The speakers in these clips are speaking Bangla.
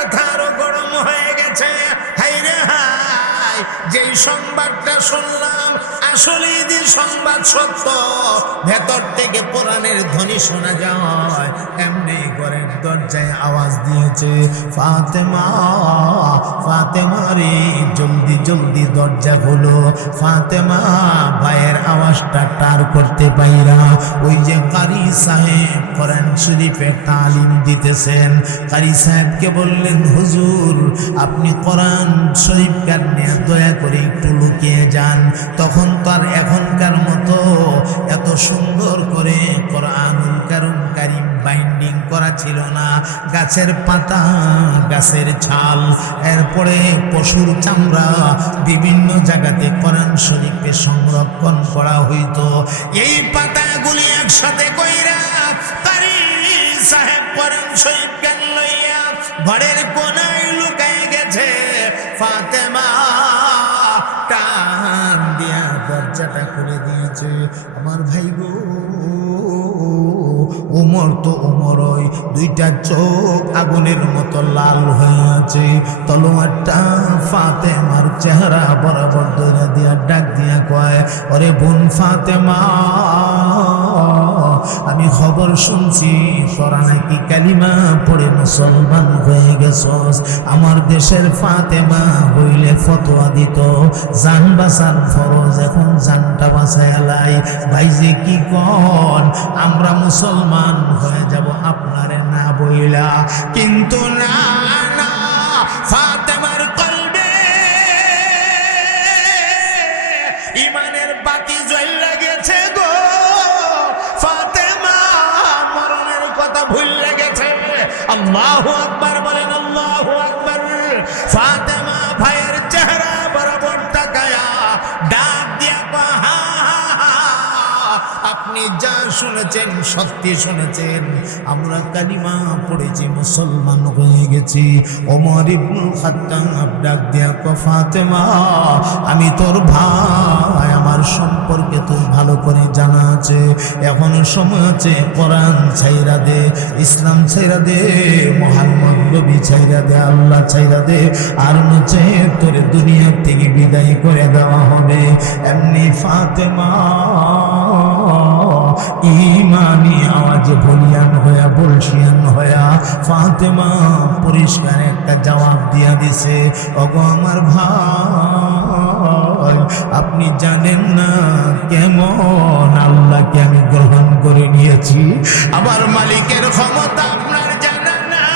মাথা আরো গরম হয়ে গেছে। হাইরে হাই, যেই সংবাদটা শুনলাম আসলে যে সংবাদ সত্য, ভেতর থেকে কোরআনের ধ্বনি শোনা যায়। এমনি ঘরের দরজায় আওয়াজ দিয়েছে, ফাতেমা, ফাতেমা রে, জলদি জলদি দরজা খোলো। ফাতেমা ভাইয়ের আওয়াজটা টার করতে পাইরা ওই যে কারি সাহেব কোরআন শরীফে তালিম দিতেছেন, কারি সাহেবকে বললেন, হুজুর আপনি কোরআন শরীফ নিয়ে দয়া করে একটু লুকিয়ে যান। তখন তার এখনকার মতো এত সুন্দর করে কোরআনুল কারীম বাইন্ডিং করা ছিল না। গাছের পাতা, গাছের ছাল, এরপরে পশুর চামড়া, বিভিন্ন জায়গাতে কোরআন শরীফকে সংরক্ষণ করা হইতো। এই পাতাগুলি একসাথে কইরা কারি সাহেব কোরআন শরীফ জ্ঞান লইয়া ঘরের কোনায় লুকায় গেছে। ফাতেমা টান দিয়া দরজাটা খুলে দিয়েছে। আমার ভাই গো, ওমর তো ওমরই, দুইটা চোখ আগুনের মতো লাল হয়ে আছে। তলোয়ারটা ফাতেমার চেহারা বরাবর ধরে দিয়া ডাক দিয়া কয়, ওরে বোন ফাতেমা, আমি খবর শুনছি তোরা নাকি কালিমা পড়ে মুসলমান হয়ে গেছস। আমার দেশের ফাতেমা হইলে ফতোয়া দিত জান বাঁচান ফরজ, এখন জানটা বাঁচাইলাই। ভাইজি কি কন, আমরা মুসলমান হয়ে যাব আপনারে না বইলা। কিন্তু না না, ফাতেমার কলবে ইমানের বাতি জ্বলে গেছে গো। ফাতেমা মরণের কথা ভুলে গেছে। আল্লাহু আকবার বলেন, আল্লাহু আকবার। ফাতেমা ভাইয়ের চেহারা বরাবর তাকায়া ডাক দিয়া কয়, আপনি যা শুনেছেন সত্যি শুনেছেন, আমরা কালিমা পড়েছি, মুসলমান হয়ে গেছি। ওমর ইবনুল খাত্তাব ডাক দিয়া কয়, ফাতেমা আমি তোর ভাই, আমার সম্পর্কে তোর ভালো করে জানা আছে। এখনো সময় আছে, কোরআন ছাইরা দে, ইসলাম ছাইরা দে, মুহাম্মদ নবী ছাইরা দে, আল্লাহ ছাইরা দে, আর নচে তোর দুনিয়া থেকে বিদায় করে দেওয়া হবে। এমনি ফাতেমা ইমানি আওয়াজে বলিয়ান হইয়া বলছিয়ান হইয়া ফাতেমা পরিষ্কার একটা জবাব দিয়া দিছে, ওগো আমার ভাই, আপনি জানেন না কেমন আল্লাহকে আমি গ্রহণ করে নিয়েছি। আমার মালিকের ক্ষমতা আপনার জানা নাই।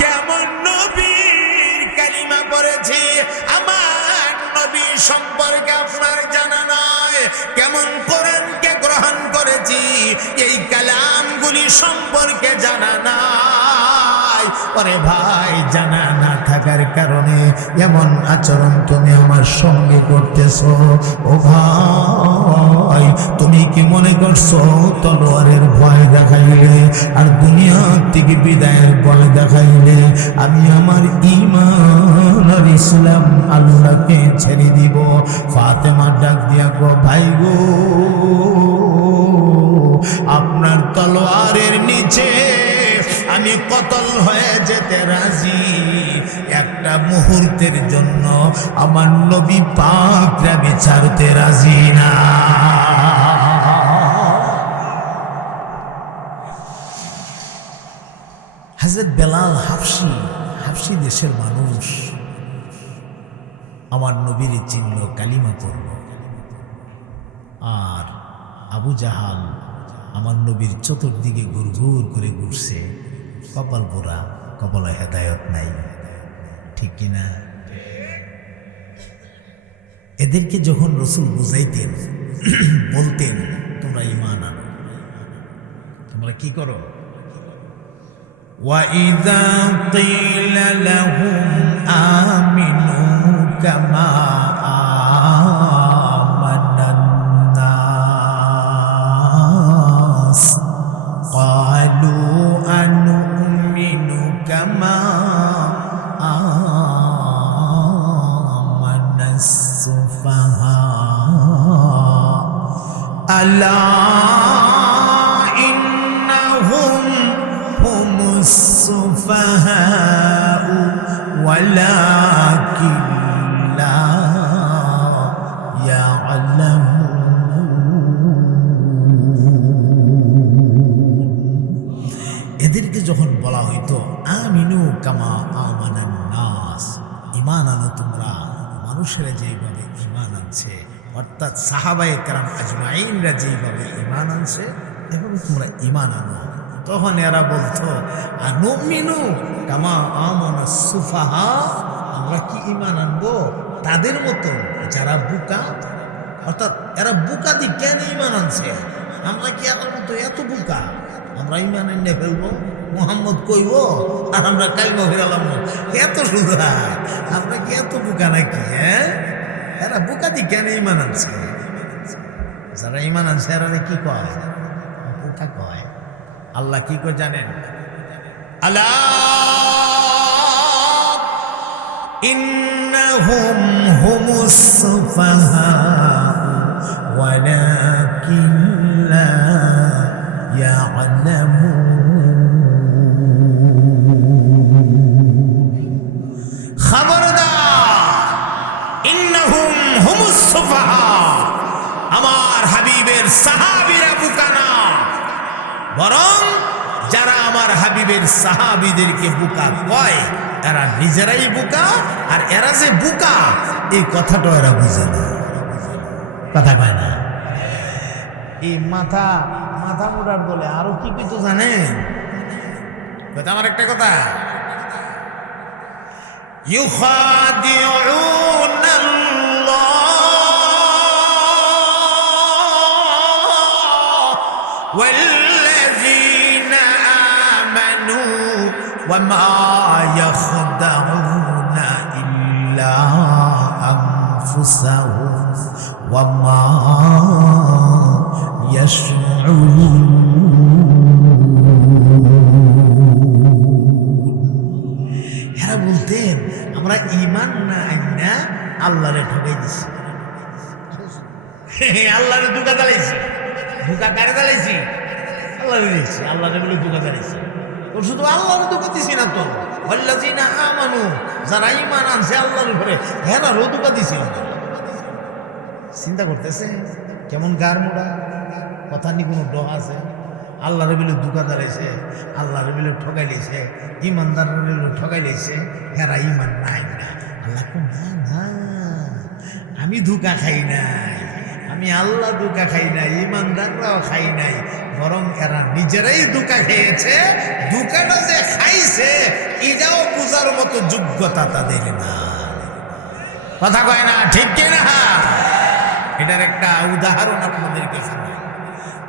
কেমন নবীর কালিমা পড়েছি, আমার নবী সম্পর্কে আপনার জানা নাই। কেমন কোরআনকে গ্রহণ করেছি, এই কালামগুলি সম্পর্কে জানা নাই। ওরে ভাই, জানা না থাকার কারণে এমন আচরণ তুমি আমার সঙ্গে করতেছো। ও ভাই, তুমি কি মনে করছো তলোয়ারের ভয় দেখাইলে আর দুনিয়া থেকে বিদায়ের ভয় দেখাইলে আমি আমার ঈমান আর ইসলাম আল্লাহকে ছেড়ে দিব? ফাতেমা ডাক দিয়া গো, ভাই গো, আপনার তলোয়ারের নিচে আমি কতল হয়ে যেতে রাজি। একটা মুহূর্তের জন্য আমার নবী পাকরা বিচারতে রাজি না। হযরত বেলাল হাবশী দেশের মানুষ আমার নবীর চিহ্ন কালিমা পড়ল। আর আবু জাহাল আমার নবীর চতুর্দিকে ঘুরঘুর করে ঘুরছে। কপাল পোড়া, কপালে হেদায়ত নাই, ঠিক কিনা? এদেরকে যখন রসুল বুঝাইতেন, বলতেন তোমরা ঈমান আনো, তোমরা কি করো? وَإِذَا قِيلَ لَهُمْ آمِنُوا كَمَا آمَنَ النَّاسُ قَالُوا أَنُؤْمِنُ كَمَا آمَنَ السُّفَهَاءُ أَلَا إِنَّهُمْ هُمُ এদেরকে যখন বলা হইতো আমিনু কামা আমানান নাস, ঈমান আনো তোমরা মানুষেরা যেইভাবে ঈমান আনছে, অর্থাৎ সাহাবায়ে কেরাম আজমাইনরা যেইভাবে ঈমান আনছে এভাবে তোমরা ঈমান আনো। তখন এরা বলতো আনুমিনু কামা আমানাস সুফাহা, আমরা কি ঈমান আনবো তাদের মতো যারা বুকা, অর্থাৎ এরা বুকা দিয়ে কেন ঈমান আনছে, আমরা কি এর মতো এত বুকা, আমরা ঈমান এনে ফেলবো, মুহাম্মদ কইব আর আমরা কালমা ফিরালাম না, এত সুদা, আমরা কি এত বুকা নাকি? হ্যাঁ, এরা বুকা দিয়ে কেন ঈমান আনছে? যারা ঈমান আনছে এরা কি কয়? বুকা কয়। আল্লাহ কি করে জানেন? আলা ইন্নাহুম হুমুস সুফাহা ওয়ালাকিন লা ইয়ালামুন। খবরদার, ইন্নাহুম হুমুস সুফাহা, আমার হাবিবের সাহাবীরা বুকা না, বরং যারা আমার হাবিবের সাহাবীদেরকে বুকা কয় এরা নিজেরাই বুকা, আর এরা যে বুকা এই কথাটা এরা বুঝে না, কথা কয় না। এই মাথা মোড়ার বলে আরো কি কি তো জানেন? আমার একটা কথা, ওয়াল্লাযীনা আমানু ওয়ামা ইয়াখদাউনা ইল্লা আনফুসাহুম ওয়ামা ইয়াশউরুন। এরা বলতেন আমরা ঈমান না আইনা আল্লাহরে ঠকাই দিছি, আল্লাহরে ধোঁকা দিলাইছি। ধোঁকা কারে দিলাইছি? আল্লাহরে দিয়েছি, আল্লাহরে বলে ধোঁকা দিলাইছি। তো শুধু আল্লাহরে ধোঁকা দিছি না, তো ওয়াল্লাযীনা আমানু, যারা ঈমান আনছে আল্লাহর উপরে হেরারও ধোঁকা দিছি। চিন্তা করতেছে কেমন গার মোড়া কথা, নি কোনো ডর আছে? আল্লাহরে বলে ধোঁকা দিলাইছে, আল্লাহরে বলে ঠকাই লাইছে, ঈমানদারের বলে ঠকাই লাইছে, হেরা ঈমান নাই না। আল্লাহ কো না না, আমি ধোঁকা খাই নাই, আমি আল্লাহ ধোঁকা খাই নাই, ঈমানদাররাও খাই নাই, বরং এরা নিজেরাই ধোঁকা খেয়েছে। ধোঁকাটা যে খাইছে এটাও বোঝার মতো যোগ্যতা তাদের না, কথা কয় না, ঠিক কিনা? এটার একটা উদাহরণ আপনাদেরকে শোনাই।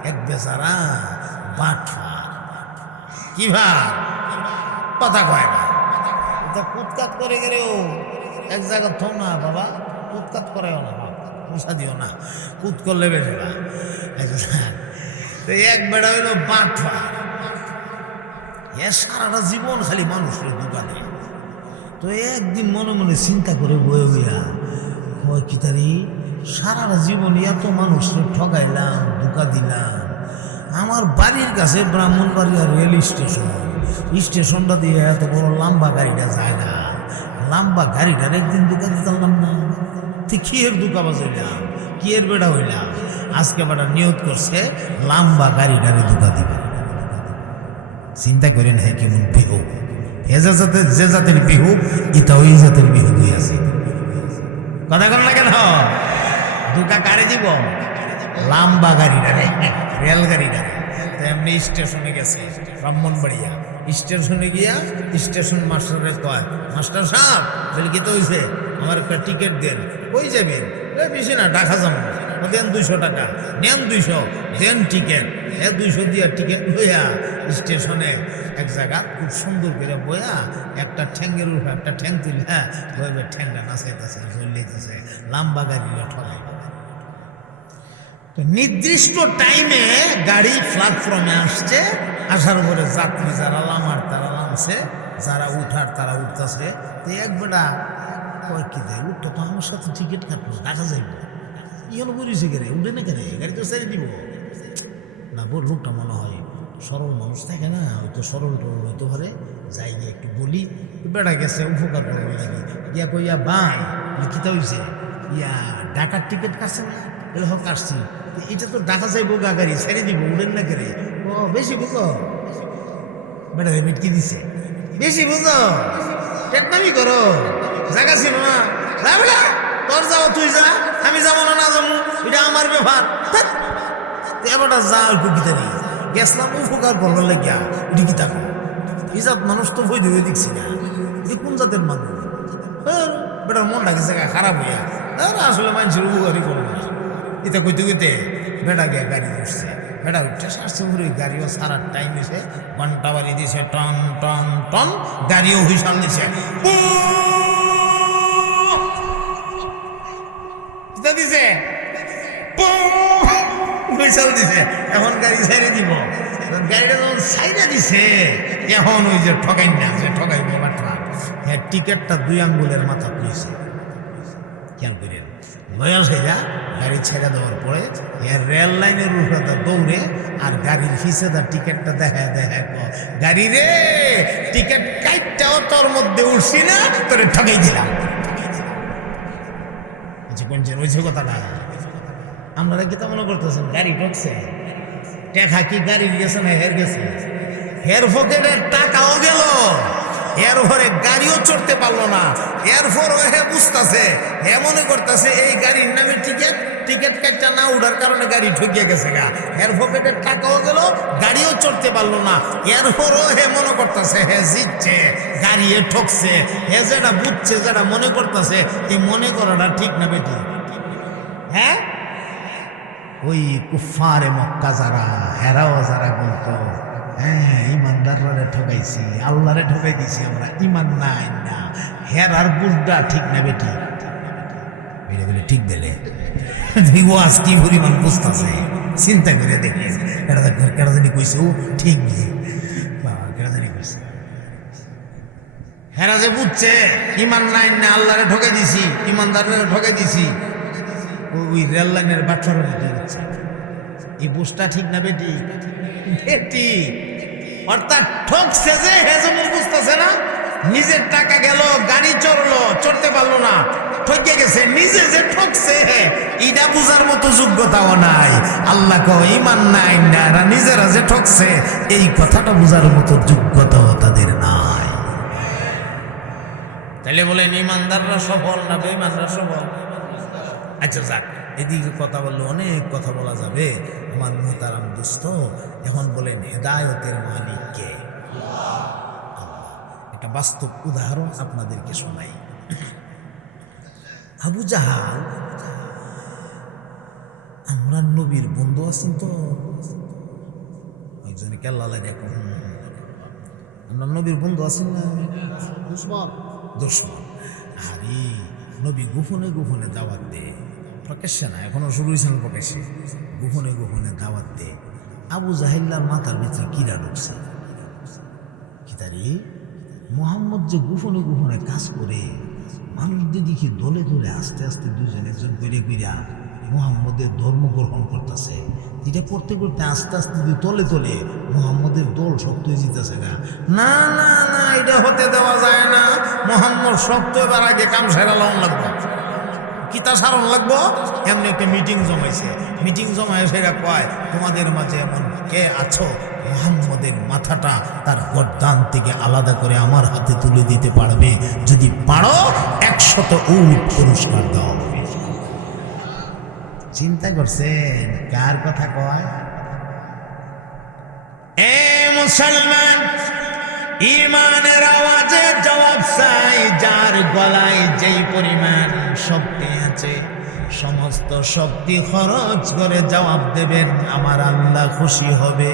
এক বেচারা বাটফার, কি ভার, কথা কয় না, এটা কুৎকাত করে গেলেও এক জায়গা থো না বাবা, কুৎকাত করেও না, মশা দিও না, কুত করলে বেশি না। এক বেড়া হইল বাটফার, এ সারাটা জীবন খালি মানুষের ধোঁকা দেয়। তো একদিন মনে মনে চিন্তা করে বয়ে বইয়া কয় কি তারি, সারাটা জীবন এত মানুষকে ঠকাইলাম, ধোঁকা দিলাম, আমার বাড়ির কাছে ব্রাহ্মণবাড়িয়া রেল স্টেশন, স্টেশনটা দিয়ে এত বড় লম্বা গাড়িটা যায় না, লম্বা গাড়িটার একদিন ধোঁকা দিতে পারলাম না, তুই কিয়ের ধোঁকা বাজাইলাম, কিয়ের বেড়া হইলাম, আজকে বেড়া নিয়ত করছে লম্বা গাড়িটারে ধোঁকা দিবে। চিন্তা করেন হ্যাঁ কেমন বিহু, যে জাতের বিহু এটা ওই জাতের বিহু হয়ে আছে, কথা কন না কেন? ধোঁকা কারে দিব? লম্বা গাড়িটারে, রেলগাড়িটারে। তো এমনি স্টেশনে গেছে ব্রাহ্মণবাড়িয়া, স্টেশনে গিয়া স্টেশন মাস্টারে কয়, মাস্টার সাহেব বলে কি তো হয়েছে, আমার একটা টিকিট দেন। কই যাবেন? বেশি না, ঢাকা যাবো। দেন 200 টাকা, নেন 200, দেন টিকিট। 200 দিয়া টিকিট বইয়া স্টেশনে এক জায়গা খুব সুন্দর করে বইয়া একটা ঠ্যাঙ্গের উপরে একটা ঠ্যাং তুলে বইবে ঠ্যাংটা নাচাইতেছে, ঝুলিতেছে, লম্বা গাড়ি ঠকাই। তো নির্দিষ্ট টাইমে গাড়ি প্ল্যাটফর্মে আসছে, আসার পরে যাত্রী যারা নামার তারা নামছে, যারা উঠার তারা উঠতেছে। তো এক বেটা কয় কি দেয়, লোকটা তো আমার সাথে টিকিট কাটলো, ঢাকা যাইব, ইহলো করেছে কেরে, উঠে না কেরে, গাড়ি তো ছেড়ে দিব না। লোকটা মনে হয় সরল মানুষ থাকে না, হয়তো সরল টরল হইতে পারে, যাই গিয়ে একটু বলি। বেড়া গেছে উপকার করবো লাগে, ইয়া কইয়া বাই লিখিত হয়েছে, ইয়া ঢাকার টিকিট কাটছে না, এলে হোক কাটছি, এটা তো ঢাকা যাইব, গাড়ি ছেড়ে দিব, উঠেন না কেরে, ও বেশি বুঝো বেটা মিটকি দিছে বেশি বুঝো টেকনামি করো জায়গা ছিল না যা বেটা তোর যাও তুই যা আমি যাবো না যাবো এটা আমার ব্যাপার এবারটা যা অল্প গীতারি গেছলাম উপকার করবার লাগিয়া ডিগি থাকো ইজাত মানুষ তো বই ধুয়ে দেখছি না এই কোন জাতের মানুষ বেটার মনটা গেছে খারাপ হইয়া আসলে মানুষের উপকারই করবো না এটা কইতে কইতে বেটা গিয়া গাড়ি উঠছে বেটা উঠছে সারছে ঘুরে গাড়িও সারার টাইম এসে ঘন্টা বাড়ি দিছে টন টন টন গাড়িও হুইসাল দিছে দিছে হুইসাল দিছে এখন গাড়ি ছেড়ে দিব গাড়িটা যখন সাইডে দিছে এখন ওই যে ঠকাই না যে ঠকাই ব্যাপারটা হ্যাঁ টিকিটটা 2 আঙ্গুলের মাথা পুলিছে খেয়াল করেন লয়াল সেরা গাড়ি ছেড়ে দেওয়ার পরে রেল লাইনের উপরে দৌড়ে আর গাড়ির হিসেদার টিকিটটা দেখা গাড়ি রে টিকিট কাইটটাও তোর মধ্যে উঠছি না তোরে ঠকাই দিলাম আচ্ছা কোনছেন ওই যে কথাটা আপনারা কি তা মনে করতেছেন গাড়ি ঠকছে টেকা কি গাড়ি গেছে না হের গেছে হের পকেটের টাকাও গেল এরপরে গাড়িও চড়তে পারলো না এরপর হে বুঝতেছে হে মনে করতেছে এই গাড়ির নামে টিকিট কাটটা না উঠার কারণে গাড়ি ঠকিয়ে গেছে গা এর পকেটের টাকাও গেল গাড়িও চড়তে পারলো না এরপরও হে মনে করতেছে হে জিতছে গাড়ি হে ঠকছে হে যেটা বুঝছে যেটা মনে করতেছে এই মনে করাটা ঠিক না বেটি হ্যাঁ ওই কুফারে মক্কা যারা হেরাও যারা বলতো হ্যাঁ ইমানদাররা ঠকাইছি আল্লাহরে ঠকাই দিছি আমরা ইমান নাই না হেরার বুঝটা ঠিক না বেটি বেড়ে বেড়ে ঠিক বেলে ওয়াজ কি পরিমাণ বুঝতেছে চিন্তা করে দেখি কেটা জানি কইছে ও ঠিক নেই বাবা কেটা জানি কইছে হেরা যে বুঝছে ইমান নাই না আল্লাহরে ঠকাই দিছি ইমানদাররা ঠকাই দিছি ওই রেল লাইনের বাচ্চার মধ্যে হচ্ছে এই বুঝটা ঠিক না বেটি বেটি অর্থাৎ ঠকছে যে হে যেমন বুঝতেছে না নিজের টাকা গেল গাড়ি চড়তে পারলো না ঠকে গেছে নিজে যে ঠকছে এটা বুঝার মতো যোগ্যতাও নাই আল্লাহ কো ইমান নাই না নিজেরা যে ঠকছে এই কথাটা বুঝার মতো যোগ্যতাও তাদের নাই তাহলে বলেন ইমানদাররা সফল না বেঈমানরা সফল আচ্ছা যাক এদিকে কথা বললে অনেক কথা বলা যাবে আমার মুহতারাম দোস্ত এখন বলেন হেদায়েতের মালিক কে একটা বাস্তব উদাহরণ আপনাদেরকে শোনাই আবু জাহাল আমরা নবীর বন্ধু আছেন তো একজনে কেল্লা লাগে আমরা নবীর বন্ধু আছেন না দুশমন আরে নবী গোপনে গোপনে দাওয়াত দে প্রকাশ্যে না এখনো শুরু হয়েছে না প্রকাশ্যে গোপনে গোপনে দাওয়াত দে আবু জাহিল্লার মাথার ভিতরে কিরা ঢুকছে কিতারি মোহাম্মদ যে গোপনে গোপনে কাজ করে মানুষদের দেখি দলে দলে আস্তে আস্তে দুজন একজন করে কইরা মোহাম্মদের ধর্ম গ্রহণ করতেছে এটা করতে করতে আস্তে আস্তে তলে তলে মোহাম্মদের দল শক্ত হয়ে যেতেছে না না না না এটা হতে দেওয়া যায় না মোহাম্মদ শক্ত এবার আগে কাম সেরা লন লাগবে কিতা সারণ লাগবো এমনি একটা মিটিং জমাইছে মিটিং জমায় সেটা কয় তোমাদের মাঝে এমন কে আছো মোহাম্মদের মাথাটা তার গর্দান থেকে আলাদা করে আমার হাতে তুলে দিতে পারবে যদি পারো 100 উট পুরস্কার দাও চিন্তা করছেন কার কথা কয় এ মুসলমান ইমানের আওয়াজে জবাব চাই যার গলায় যেই পরিমাণ শক্তি আছে সমস্ত শক্তি খরচ করে জবাব দেবেন আমার আল্লাহ খুশি হবে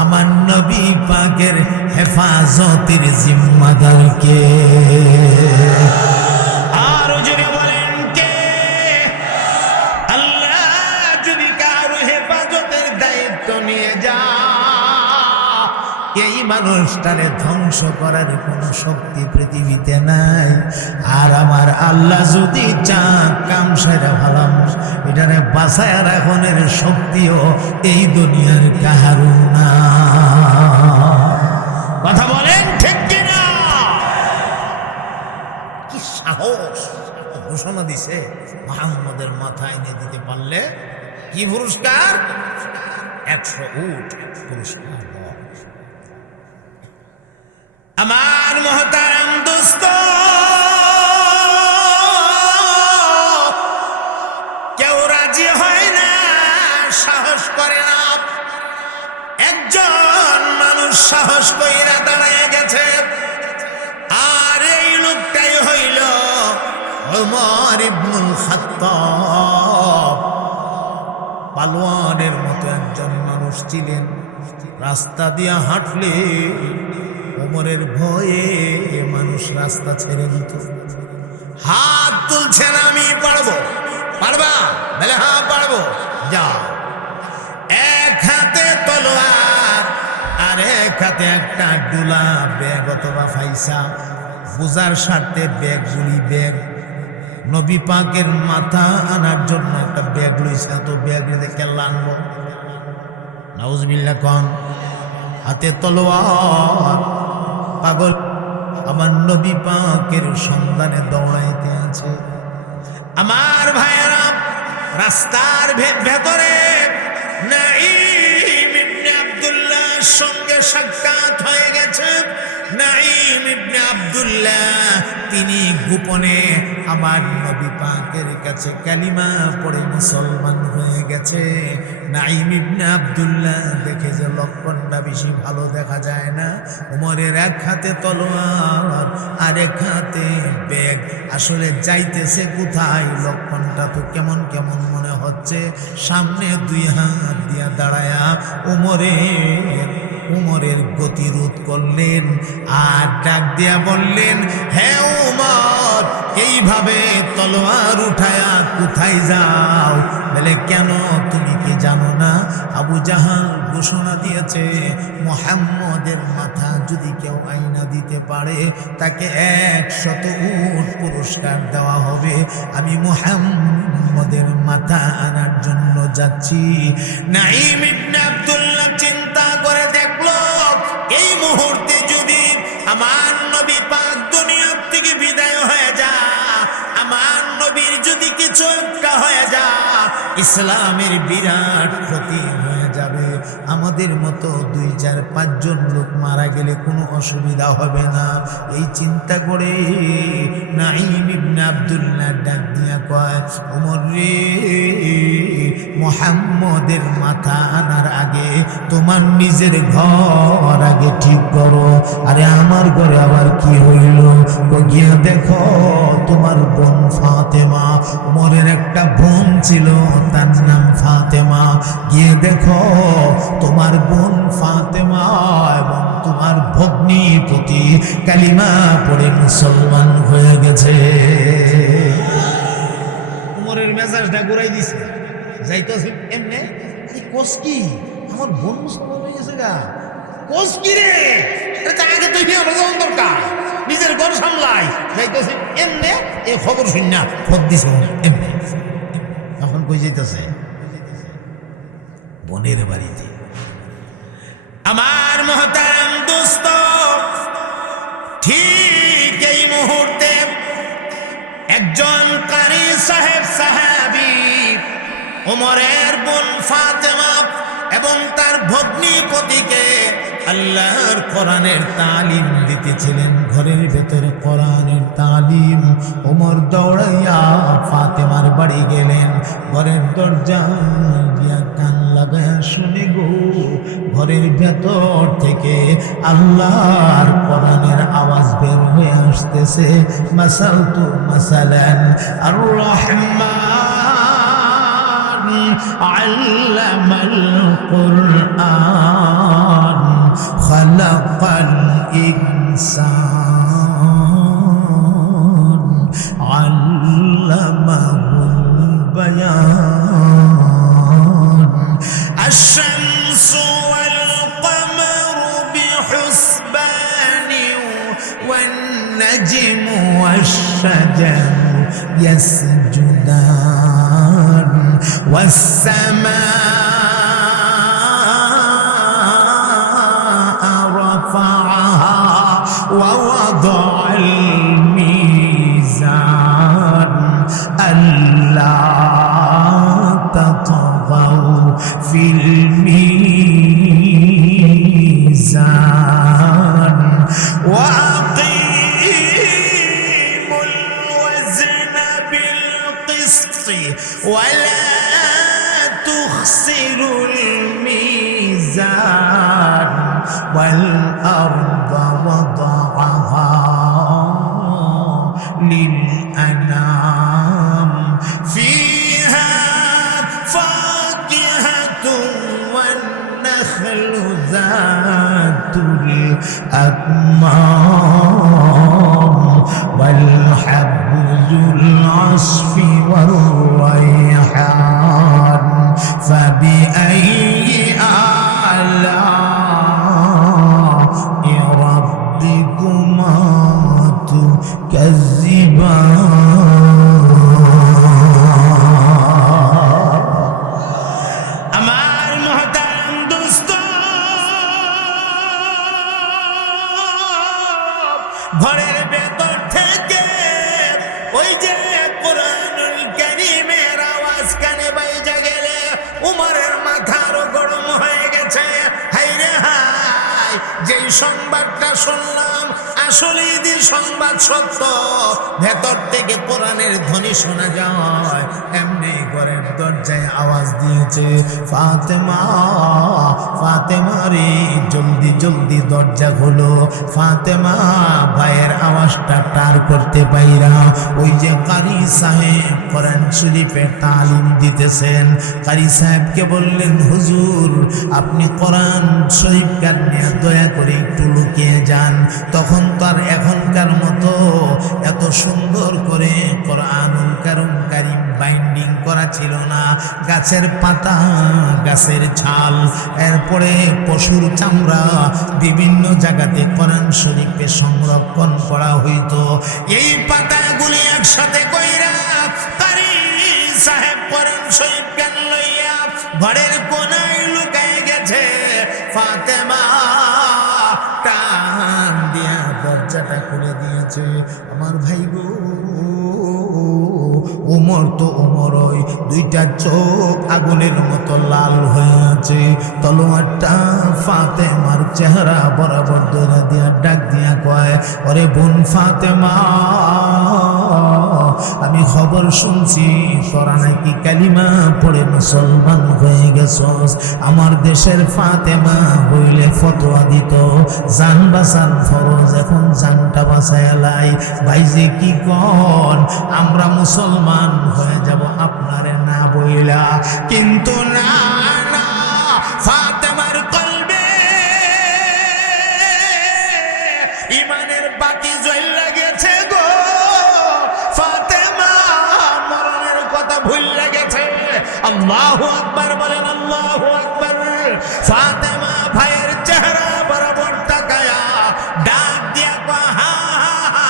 আমার নবী পাকের হেফাজতের জিম্মাদার কে আর যদি বলেন কে আল্লাহ যদি কারো হেফাজতের দায়িত্ব নিয়ে যায় এই মানুষটারে ধ্বংস করার কোন শক্তি পৃথিবীতে নাই আর আমার আল্লাহ যদি চান কাম সেরা ভালাম এটারে বাঁচায় রাখনের শক্তিও এই দুনিয়ার কাহারও না কথা বলেন ঠিক কিনা কি সাহস ঘোষণা দিছে মুহাম্মদের মাথায় এনে দিতে পারলে কি পুরস্কার 100 উট পুরস্কার আমার মহতারাম দোস্ত, কেউ রাজি হয় না, সাহস করে না। একজন মানুষ সাহস কইরা দাঁড়ায় গেছে, আর এই লোকটাই হইল ওমর ইবনুল খাত্তাব। পালোয়ানের মতো একজন মানুষ ছিলেন। রাস্তা দিয়া হাঁটলে ওমরের ভয়ে মানুষ রাস্তা ছেড়ে দিত। হাত তুলছেন, আমি পারবো। পারবা? বলে হ্যাঁ পারবো। যাও। এক হাতে তলোয়ার আর এক হাতে একটা ডুলা ব্যাগ অথবা ফাইসা, বুজার স্বার্থে ব্যাগগুলি ব্যাগ। নবী পাকের মাথা আনার জন্য একটা ব্যাগ লইছে, তো ব্যাগ দেখে আনবো। নাউজুবিল্লাহ কন। হাতে তলোয়ার, পাগল আমার নবী পাকের সন্ধানে দৌড়াইতে আছে। আমার ভাইয়েরা, রাস্তার ভেতরে নাঈম ইবনে আব্দুল্লাহর সঙ্গে সাক্ষাৎ হয়ে গেছে। নাঈম ইবনে আব্দুল্লাহ তিনি গোপনে আমার নবী পাকের কাছে কালিমা পড়ে মুসলমান হয়ে গেছে। নাঈম ইবনে আব্দুল্লাহ দেখে যে লক্ষণটা বেশি ভালো দেখা যায় না। ওমরের এক হাতে তলোয়ার আর এক হাতে ব্যাগ, আসলে যাইতেছে কোথায়? লক্ষণটা তো কেমন কেমন মনে হচ্ছে। সামনে দুই হাত দিয়া দাঁড়ায়া উমরের গতিরোধ করলেন আর ডাক দিয়া বললেন, হে উমর, এইভাবে তলোয়ার উঠায়া কোথায় যাও? বলে কেন, তুমি কি জানো না আবু জাহাল ঘোষণা দিয়েছে মুহাম্মদের মাথা যদি কেউ আইনা দিতে পারে তাকে 100 উট পুরস্কার দেওয়া হবে। আমি মুহাম্মদের মাথা আনার জন্য যাচ্ছি। নাঈম ইবনে আব্দুল্লাহ চিন্তা করে দেখলো, এই মুহূর্তে যদি আমার নবী পাক দুনিয়া থেকে বিদায় হয়ে যায়, আমার নবীর যদি কিছু একটা হয়ে যায়, ইসলামের বিরাট ক্ষতি হয়ে যাবে। আমাদের মতো 2-4-5 জন লোক মারা গেলে কোনো অসুবিধা হবে না। এই চিন্তা করে নাঈম ইবনে আব্দুল্লাহ ডাক দিয়া কয়, ওমর রে, মুহাম্মদের মাথা আনার আগে তোমার নিজের ঘর আগে ঠিক করো। আরে আমার ঘরে আবার কি হইল? গিয়া দেখো তোমার বোন ফাতেমা, ওমরের একটা বোন ছিল তার নাম ফাতেমা, গিয়ে দেখো তোমার বোন ফাতেমা এবং তোমার ভগ্নিপতি কালিমা পড়ে মুসলমান হয়ে গেছে। উমরের মেজাজটা ঘুরাই দিছে, যাইতেছে এমনে, কোস কি আমার বোন মুসলমান হয়ে গেছে গা, কোস কি রে, আগে তুই আমার যেমন দরকার, নিজের ঘর সামলাই, যাইতেছে এমনে। এই খবর শুন না খোঁজ দিছে এমনি। এখন কই যাইতেছে? বোনের বাড়িতে। আমার মহতারাম দোস্ত, ঠিক এই মুহূর্তে একজন কারি সাহেব সাহাবী ওমরের বোন ফাতেমা এবং তার ভগ্নিপতিকে আল্লাহর কোরআনের তালিম দিতেছিলেন। ঘরের ভেতরে কোরআনের তালিম। ওমর দৌড়াইয়া ফাতেমার বাড়ি গেলেন। ঘরের দরজা দিয়া কান লাগায়া শুনে গো, ঘরের ভেতর থেকে আল্লাহর কোরআনের আওয়াজ বের হয়ে আসতেছে। মাসালতু মাসালান আর রহমান আল্লামাল কুরআন খালাকাল ইনসান আল্লামাহুল বায়ান আশ-শামসু ওয়াল কমারু বিহুসবান ওয়ান নাজমু ওয়াশ-শাজারু ইয়াসজুদান ওয়াস-সামাa'u ووضع الميزان ألا تطغوا في الميزان وأقيموا الوزن بالقسط ولا تخسروا الميزان والأرض وضعها للأنام فيها فاكهة والنخل ذات الأكمام والحب ذو العصف والريحان فبأي آلاء ربكما تكذبان আমার মহতারাম দোস্ত ঘরের ভেতর থেকে ওই যে কোরআনুল কারীমের আওয়াজ কানে বাইজা গেলে উমরের মাথারও গরম হয়ে গেছে। হায়রে হায়, যেই সংবাদটা শুনলাম আসলে যে সংবাদ সত্য, ভেতর থেকে কোরআনের ধ্বনি শোনা যায়। এমনি ঘরের দরজায় আওয়াজ দিয়েছে, ফাতেমা ফাতেমা রে, জলদি জলদি দরজা খোলো। ফাতেমা ভাইয়ের আওয়াজটা টার করতে পাইরা ওই যে কারি সাহেব কোরআন শরীফে তালিম দিতেছেন, কারি সাহেবকে বললেন, হুজুর আপনি কোরআন শরীফ নিয়ে দয়া করে একটু লুকিয়ে যান। তখন তো আর এখনকার মতো এত সুন্দর করে কোরআনুল কারীম বাইন্ডিং করা ছিল না। গাছের পাতা, গাছের ছাল, এরপরে পশুর চামড়া, বিভিন্ন জায়গাতে কোরআন শরীফে সংরক্ষণ করা হইতো। এই পাতাগুলি একসাথে কইরা কারি সাহেব কোরআন শরীফ জ্ঞান লইয়া ঘরের কোনায় লুকায় গেছে। ফাতেমা টান দিয়া দরজাটা খুলে দিয়েছে। আমার ভাই গো, ওমর তো ওমর, ওই দুইটা চোখ আগুনের মতো লাল হয়ে আছে। তলোয়ারটা ফাতেমার চেহারা বরাবর দৌড়া দিয়া ডাক দিয়া কয়, ওরে বোন ফাতেমা, আমি খবর শুনছি তোরা নাকি কালিমা পড়ে মুসলমান হয়ে গেছস। আমার দেশের ফাতেমা হইলে ফতোয়া দিত জান বাঁচান ফরজ, এখন জানটা বাঁচায় লাই। ভাইজি কি কন, আমরা মুসলমান হয়ে যাব আপনারে না বইলা। কিন্তু না না, ফাতেমার কলবে ইমানের বাতি জ্বলা গেছে গো। ফাতেমা মরণের কথা ভুলে গেছে। আল্লাহু আকবার বলেন, আল্লাহু আকবার। ফাতেমা ভাইয়ের চেহারা বরাবর তাকায়া ডাক দিয়া কয়, হা হা হা,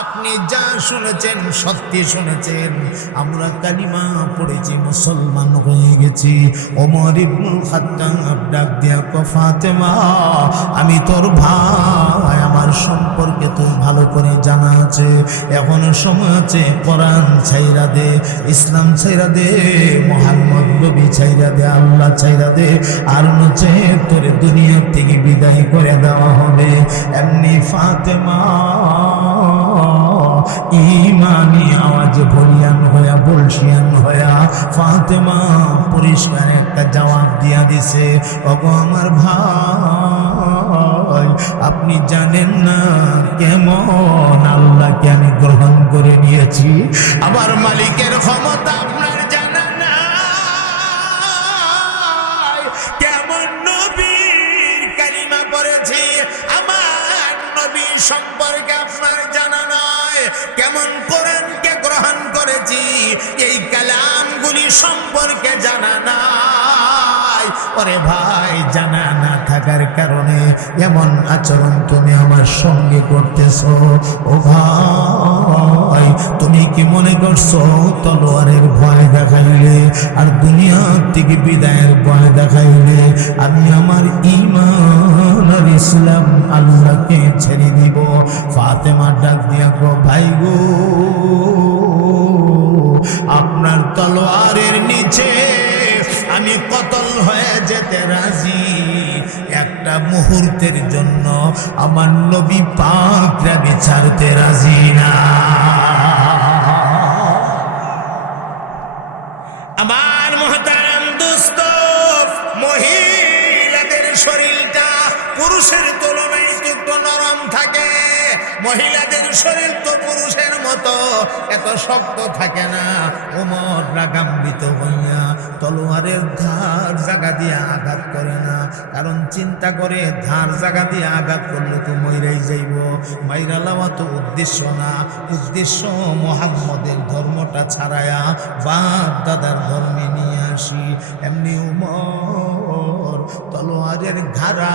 আপনি যা শুনেছেন সত্যি শুনেছেন, আমরা কালিমা পড়েছি, মুসলমান হয়ে গেছি। ওমর ইবনুল খাত্তাব ডাক দিয়া কয়, ফাতেমা আমি তোর ভাই, আমার সম্পর্কে তোর ভালো করে জানা আছে, এখনো সময় আছে, কোরআন ছাইরা দে, ইসলাম ছাইরা দে, মুহাম্মদ নবী ছাইরা দে, আল্লাহ ছাইরা দে, আর নচে তোরে দুনিয়ার থেকে বিদায় করে দেওয়া হবে। এমনি ফাতেমা ইমানি আওয়াজ ভলিয়ান হইয়া বলশিয়ান হইয়া ফাতেমা পরিষ্কার একটা জবাব দিয়া দিছে, ওগো আমার ভাই, আপনি জানেন না কেমন আল্লাহকে আমি গ্রহণ করে নিয়েছি, আবার মালিকের ক্ষমতা আপনার জানা নাই, কেমন নবীর কালিমা পড়েছি, আমার নবী সম্পর্কে আপনার জানা নাই, কেমন কোরআনকে গ্রহণ করেছি এই কালামগুলি সম্পর্কে জানা নাই। ওরে ভাই, জানা না থাকার কারণে এমন আচরণ তুমি আমার সঙ্গে করতেছো। ও ভাই, তুমি কি মনে করছো তলোয়ারের ভয় দেখাইলে আর দুনিয়ার থেকে বিদায়ের ভয় দেখাইলে আমি আমার ঈমান আর ইসলাম আল্লাহকে ছেড়ে দিব? ফাতেমা ডাক দিয়া গো, ভাই গো, আপনার তলোয়ারের নিচে আমি কতল হয়ে যেতে রাজি, এক একটা মুহূর্তের জন্য আমার নবী পাককে আমি ছাড়তে রাজি না। আমার মুহতারাম দোস্ত, মহিলাদের শরীরটা পুরুষের তুলনায় একটু নরম থাকে। মহিলাদের শরীর তো পুরুষের মতো এত শক্ত থাকে না। ওমর রাগান্বিত হইয়া তলোয়ারের ধার জায়গা দিয়ে আঘাত করে না, কারণ চিন্তা করে ধার জায়গা দিয়ে আঘাত করলে তো মইরাই যাইব। মাইরা লওয়া তো উদ্দেশ্য না, উদ্দেশ্য মুহাম্মদের ধর্মটা ছাড়ায়া বাপ দাদার ধর্মে নিয়ে আসি। এমনি ওমর তলোয়ারের ঘাড়া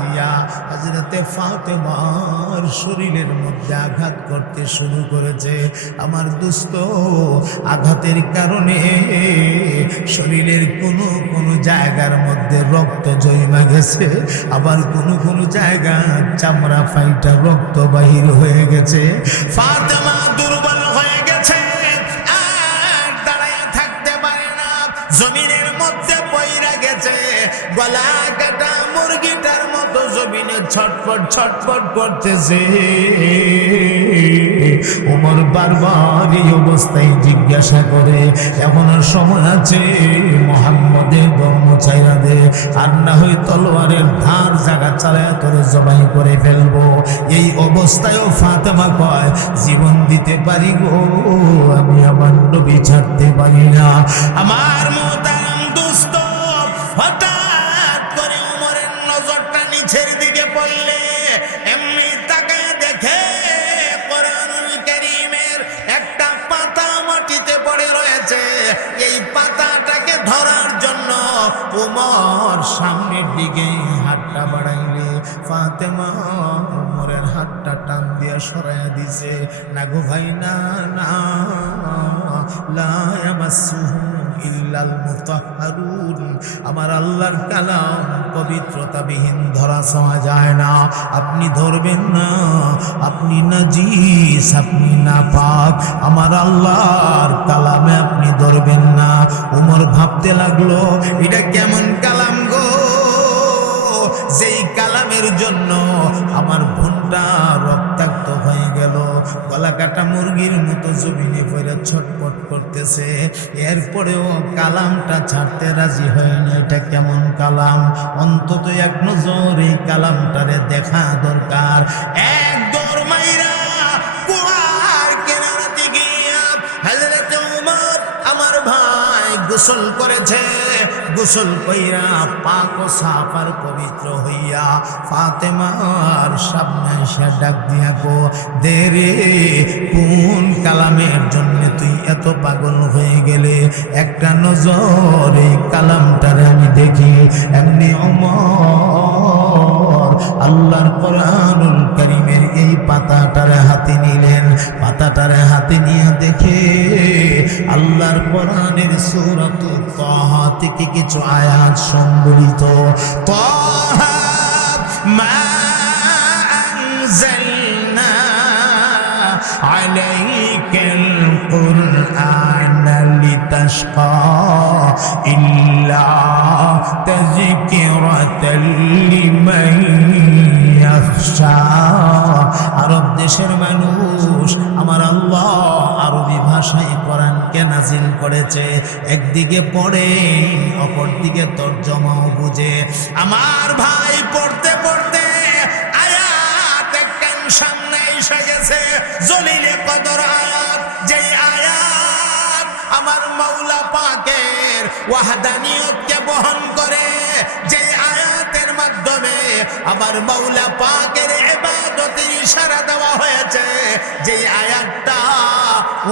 দিয়া হযরতে ফাতেমার শরীরের মধ্যে আঘাত করতে শুরু করেছে। আমার দোস্ত, আঘাতের কারণে শরীরের কোনো কোনো জায়গার মধ্যে রক্ত জমা গেছে, আবার কোনো কোনো জায়গা চামড়া ফাইটা রক্ত বাহির হয়ে গেছে। ফাতেমা দুর্বল হয়ে গেছে, আর দাঁড়ায় থাকতে পারে না, জমিনের মধ্যে পইরা গেছে। গলা কাটা মুরগিটার মতো জমিনে ছটফট ছটফট করতেছে। ওমর বারবার এই অবস্থায় জিজ্ঞাসা করে, এখন আর সময় আছে, মুহাম্মদের ধর্ম ছাইরা দে, আর না হয় তলোয়ারের ধার জায়গা চালায় তোরে জবাই করে ফেলবো। এই অবস্থায়ও ফাতেমা কয়, জীবন দিতে পারি গো, আমি আমার নবী ছাড়তে পারি না। আমার মুহতারাম দোস্ত, হঠাৎ করে ওমরের নজরটা নিচের দিকে পড়লে এমনি তাকায় দেখে কোরআনুল কারীমের একটা পাতা মাটিতে পড়ে রয়েছে। এই পাতাটাকে ধরার জন্য ওমর সামনের দিকে হাতটা বাড়াইলে ফাতেমা ওমরের হাতটা টান দিয়ে সরাইয়া দিছে। না গো ভাই, না না, লা ইয়ামাসসুহু ইল্লাল মুতাহহারুন, আমার আল্লাহর কালাম পবিত্রতাবিহীন ধরা ছোঁয়া যায় না। আপনি ধরবেন না, আপনি নাজিস, আপনি নাপাক, আমার আল্লাহর কালামে আপনি ধরবেন না। ওমর ভাবতে লাগলো, এটা কেমন কালাম গো, যেই কালামের জন্য আমার বোনটা রক্তাক্ত হয়ে গেল, গলা কাটা মুরগির মতো জমিনে পড়ে ছটফট করতেছে। এরপরেও কালামটা ছাড়তে রাজি হয় না। এটা কেমন কালাম, অন্তত এক নজর এই কালামটারে দেখা দরকার। এক দৌড় মাইরা কুয়ার কিনারাতে গিয়া হযরতে ওমর আমার ভাই গোসল করেছে, গোসল কইরা পাক ও সাফ আর পবিত্র হইয়া ফাতেমার সামনে এসে ডাক দিয়া গো, দে রে, কোন কালামের জন্য তুই এত পাগল হয়ে গেলে? একটা নজর এই কালামটারে আমি দেখি। এমনি ওমর আল্লাহর কোরআনুল কারীমের এই পাতাটারে হাতে নিলেন। পাতাটারে হাতে নিয়ে দেখে আল্লাহর কোরআনের সূরাতুত তাহা থেকে কিছু আয়াত সংবলিত। তাহা মা আনজালনা আলাইকাল কুরআনা লিতাশকা ইল্লা তাযকিরাতাল লিমান ইয়াখশা। আরব দেশের মানুষ, আমার আল্লাহ আরবি ভাষায় কোরআনকে নাজিল করেছে। একদিকে পড়ে, অপর দিকে তরজমাও বুঝে। আমার ভাই পড়তে পড়তে আয়াত একখান সামনে এসে গেছে, জলিলে কদর আয়াত, যেই আয়াত আমার মাওলা পাকের ওয়াহদানিয়তকে বহন করে, যেই আয়াতের মাধ্যমে আমার মাওলা পাকের ইবাদতের ইশারা দেওয়া হয়েছে, যেই আয়াতটা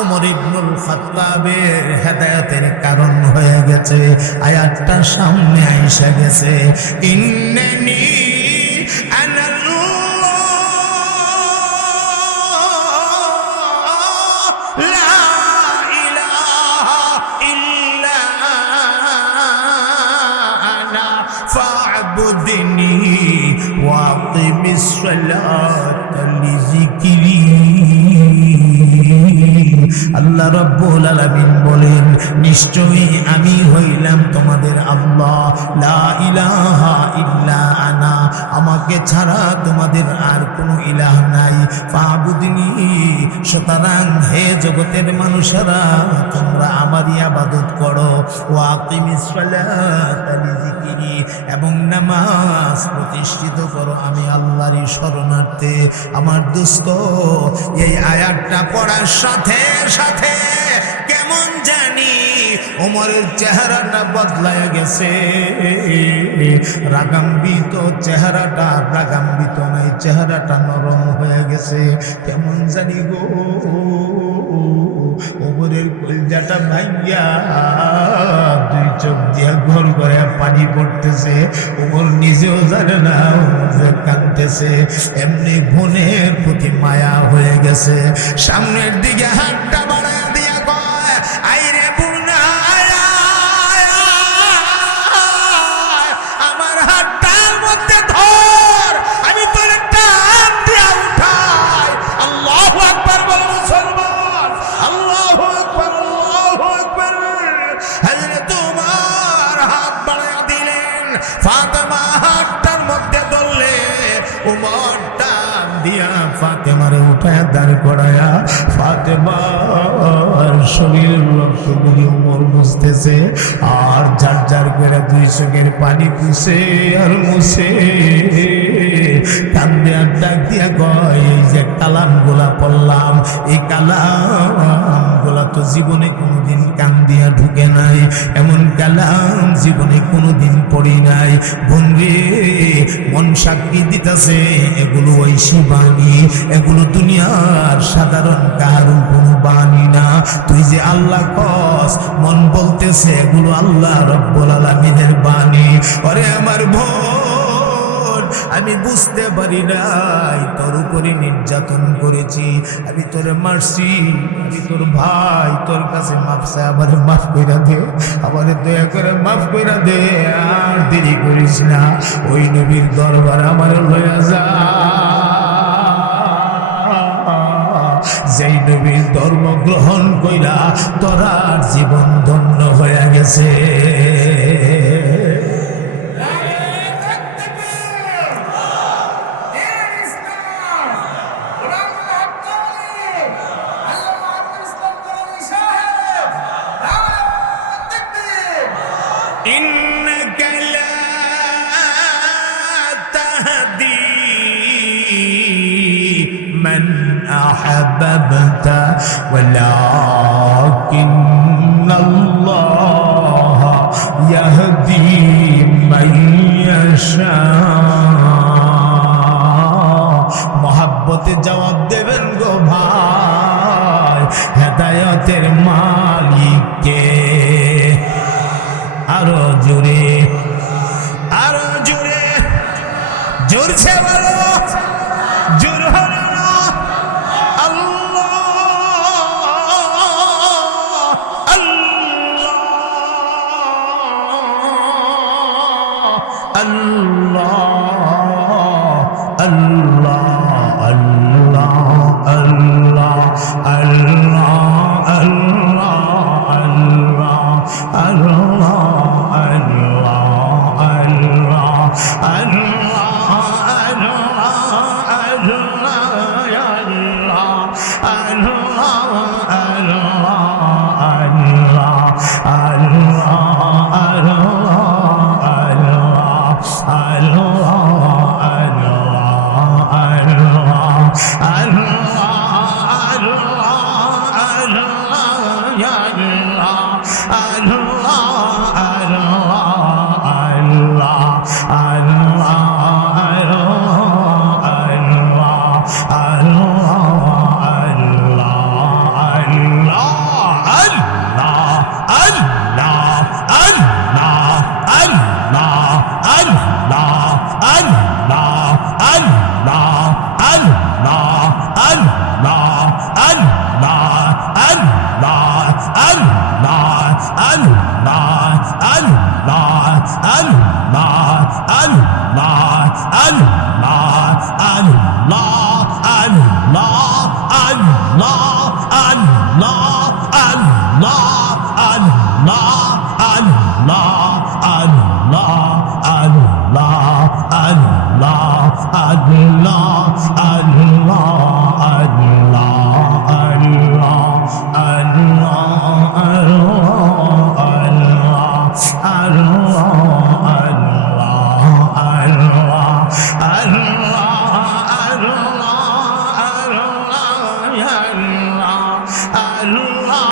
ওমর ইবনুল খাত্তাবের হেদায়েতের কারণ হয়ে গেছে। আয়াতটা সামনে আইসা গেছে, ইন্নানি আনাল্লাহ লা ইলাহা ইল্লা আনা ফা'বুদনি ওয়াকিমিস সালাতা লিযিকরি। আল্লাহ রাব্বুল আলামিন বলেন, নিশ্চয়ই আমি হইলাম তোমাদের আল্লাহ, লা ইলাহা ইল্লা আনা, আমাকে ছাড়া তোমাদের আর কোনো ইলাহ নাই, ফাবুদনি, সুতরাং হে জগতের মানুষেরা তোমরা আমারই ইবাদত করো, ওয়া আকিমিস সালাতা লিযিকরি, এবং নামাজ প্রতিষ্ঠিত করো আমি আল্লাহরই শরণার্থে। আমার দোস্ত, এই আয়াতটা পড়ার সাথে সাথে কেমন জানি ওমরের চেহারাটা বদলায় গেছে। রাগাম্বিত চেহারাটা রাগাম্বিত নাই, চেহারাটা নরম হয়ে গেছে। কেমন জানি গো, ওমরের কলজাটা ভাইয়া দুই চোখ দিয়া ঘর করে পানি পড়তেছে। ওমর নিজেও জানে না ওমর যে কাঁদতেছে, এমনি বোনের প্রতি মায়া হয়ে গেছে। সামনের দিকে হাতটা বাড়ায় দিয়া কয়, আইরে বোনা, আমার হাতটার মধ্যে ধর, আমি তোর টান দিয়া উঠাই। আল্লাহু আকবার বল মুসলমান, আল্লাহু আকবার, আল্লাহু আকবার। হযরত ওমর হাত বাড়ায়া দিলেন, ফাতেমা হাতটার মধ্যে ধরলে, ওমর টান দিয়া ফাতেমারে উঠায় দাঁড় করায়া ফাতেমার শরীরের রক্তগুলি ওমর মুছতেছে, আর ঝার ঝার করে দুই চোখের পানি পুষে আর মুছে কান্দে আর ডাক দিয়া কয়, এই যে কালাম গুলা পড়লাম, এই কালাম গুলা তো জীবনে কোনোদিন কান দিয়া ঢুকে নাই, এমন কালাম জীবনে কোনোদিন পড়ি নাই। বন্ধে মন সাক্ষী দিতেছে এগুলো ঐশী বাণী, এগুলো দুনিয়ার সাধারণ কারো কোনো বাণী না। তুই যে আল্লাহ কস, মন বলতেছে এগুলো আল্লাহ রব্বুল আলামিনের বাণী। ওরে আমার বোন, আমি বুঝতে পারি নাই তোর উপরে নির্যাতন করেছি, আমি তোরে মারছি, আমি তোর ভাই, তোর কাছে মাফ চাই, আমারে মাফ কইরা দে, আমারে দয়া করে মাফ কইরা দে, আর দেরি করিস না, ওই নবীর দরবার আমারে লইয়া যা, যেই নবীর ধর্ম গ্রহণ কইরা তোরা জীবন ধন্য হয়ে গেছে। إنك لا تهدي من أحببت ولكن الله يهدي من يشاء। মোহাব্বতে জবাব দেবেন গো ভাই, হেদায়েতের মালিক কে? আরো জোরে, আরো জোরে, জোরছে বলো, জোর হলো না। আল্লাহ, আল্লাহ, আল্লাহ, আল্লাহ, আল্লাহ, আল্লাহ, আল্লাহ, আল্লাহ, আল্লাহ, Allah আল্লাহ আল্লাহ আল্লাহ আল্লাহ আল্লাহ আল্লাহ আল্লাহ